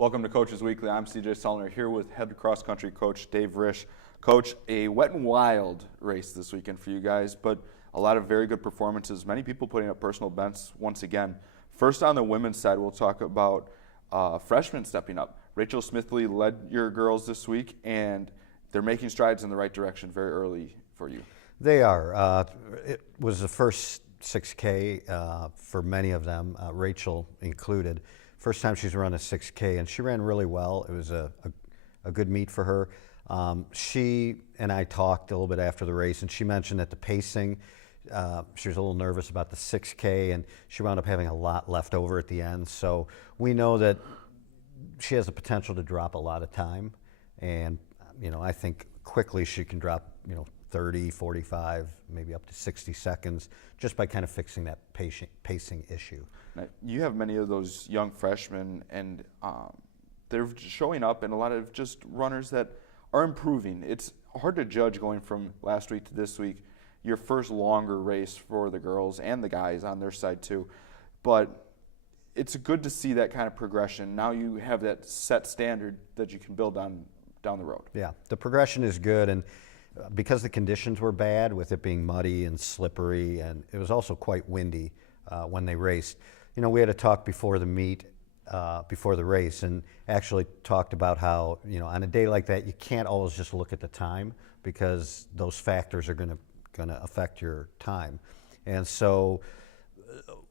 Welcome to Coaches Weekly. I'm CJ Sullner here with head cross country coach Dave Risch. Coach, a wet and wild race this weekend for you guys, but a lot of very good performances. Many people putting up personal bests once again. First on the women's side, we'll talk about freshmen stepping up. Rachel Smithley led your girls this week, and they're making strides in the right direction very early for you. They are. It was the first 6K for many of them, Rachel included. First time she's run a 6K, and she ran really well. It was a good meet for her. She and I talked a little bit after the race, and she mentioned that the pacing, she was a little nervous about the 6K, and she wound up having a lot left over at the end. So we know that she has the potential to drop a lot of time, and I think quickly she can drop 30, 45, maybe up to 60 seconds just by kind of fixing that pacing issue. Now, you have many of those young freshmen, and they're showing up, and a lot of just runners that are improving. It's hard to judge going from last week to this week, your first longer race for the girls and the guys on their side too. But it's good to see that kind of progression. Now you have that set standard that you can build on down the road. Yeah, the progression is good, and because the conditions were bad with it being muddy and slippery, and it was also quite windy when they raced. We had a talk before the meet, before the race, and actually talked about how, on a day like that, you can't always just look at the time because those factors are going to affect your time. And so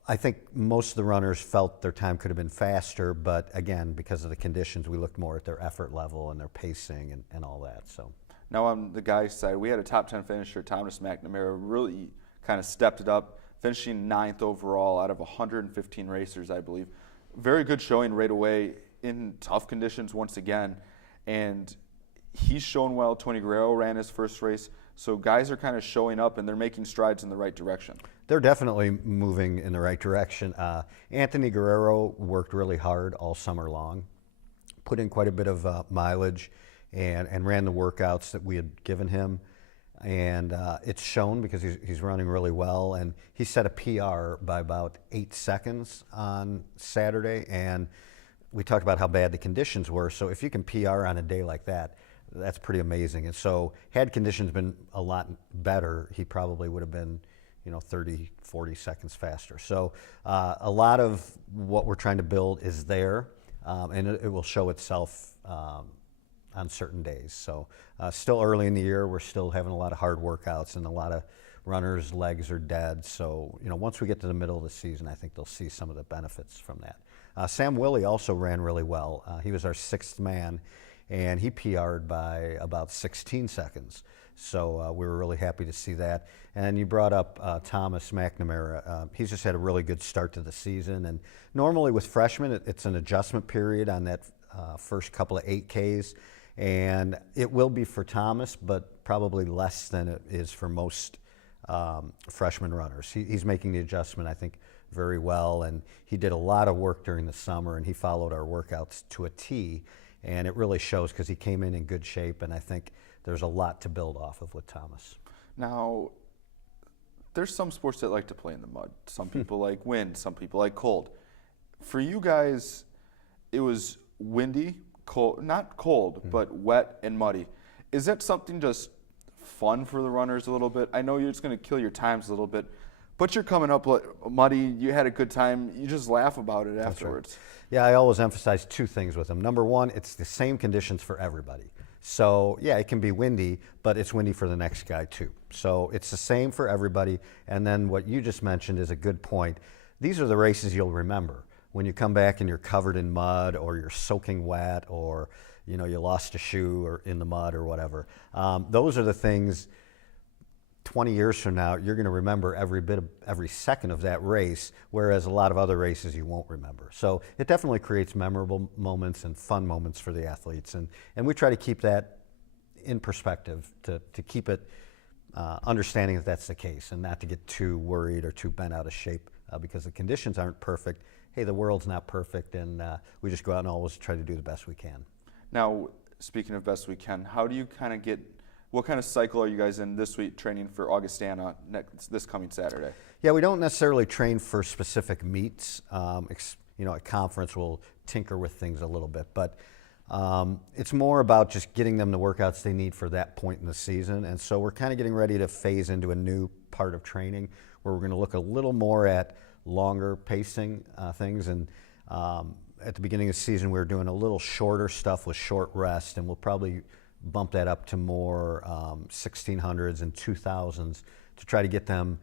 I think most of the runners felt their time could have been faster, but again, because of the conditions, we looked more at their effort level and their pacing and all that. So. Now on the guys' side, we had a top 10 finisher, Thomas McNamara, really kind of stepped it up, finishing 9th overall out of 115 racers, I believe. Very good showing right away in tough conditions once again, and he's shown well. Tony Guerrero ran his first race, so guys are kind of showing up and they're making strides in the right direction. They're definitely moving in the right direction. Anthony Guerrero worked really hard all summer long, put in quite a bit of mileage, and ran the workouts that we had given him, and it's shown because he's running really well, and he set a PR by about 8 seconds on Saturday, and we talked about how bad the conditions were. So if you can PR on a day like that, that's pretty amazing. And so had conditions been a lot better, he probably would have been 30, 40 seconds faster. So a lot of what we're trying to build is there, and it will show itself on certain days. So still early in the year, we're still having a lot of hard workouts, and a lot of runners' legs are dead. So once we get to the middle of the season, I think they'll see some of the benefits from that. Sam Willey also ran really well. He was our 6th man, and he PR'd by about 16 seconds. So we were really happy to see that. And you brought up Thomas McNamara. He's just had a really good start to the season. And normally with freshmen, it's an adjustment period on that first couple of 8Ks. And it will be for Thomas, but probably less than it is for most freshman runners. He's making the adjustment, I think, very well. And he did a lot of work during the summer, and he followed our workouts to a T. And it really shows because he came in good shape, and I think there's a lot to build off of with Thomas. Now, there's some sports that like to play in the mud. Some people like wind, some people like cold. For you guys, it was windy, cold, not cold, but wet and muddy. Is that something just fun for the runners a little bit? I know it's going to kill your times a little bit, but you're coming up muddy, you had a good time, you just laugh about it afterwards. Right. Yeah, I always emphasize 2 things with them. Number one, it's the same conditions for everybody. So yeah, it can be windy, but it's windy for the next guy too. So it's the same for everybody. And then what you just mentioned is a good point. These are the races you'll remember. When you come back and you're covered in mud, or you're soaking wet, or you lost a shoe or in the mud or whatever. Those are the things 20 years from now you're going to remember every second of that race, whereas a lot of other races you won't remember. So it definitely creates memorable moments and fun moments for the athletes, and we try to keep that in perspective to keep it understanding that that's the case, and not to get too worried or too bent out of shape because the conditions aren't perfect. Hey, the world's not perfect, and we just go out and always try to do the best we can. Now, speaking of best we can, how do you kind of get What kind of cycle are you guys in this week training for this coming Saturday? Yeah, we don't necessarily train for specific meets. at conference we'll tinker with things a little bit. But it's more about just getting them the workouts they need for that point in the season. And so we're kind of getting ready to phase into a new part of training where we're going to look a little more at longer pacing things. And at the beginning of the season, we were doing a little shorter stuff with short rest, and we'll probably bump that up to more 1600s and 2000s to try to get them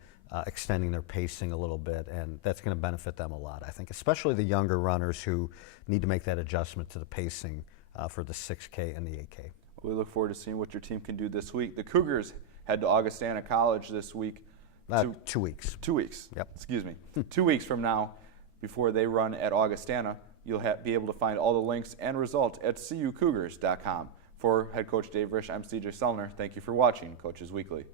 extending their pacing a little bit, and that's going to benefit them a lot, I think, especially the younger runners who need to make that adjustment to the pacing for the 6K and the 8K. We look forward to seeing what your team can do this week. The Cougars head to Augustana College this week. 2 weeks. 2 weeks. Yep. Excuse me. 2 weeks from now, before they run at Augustana, you'll be able to find all the links and results at cucougars.com. For head coach Dave Risch, I'm CJ Sellner. Thank you for watching Coaches Weekly.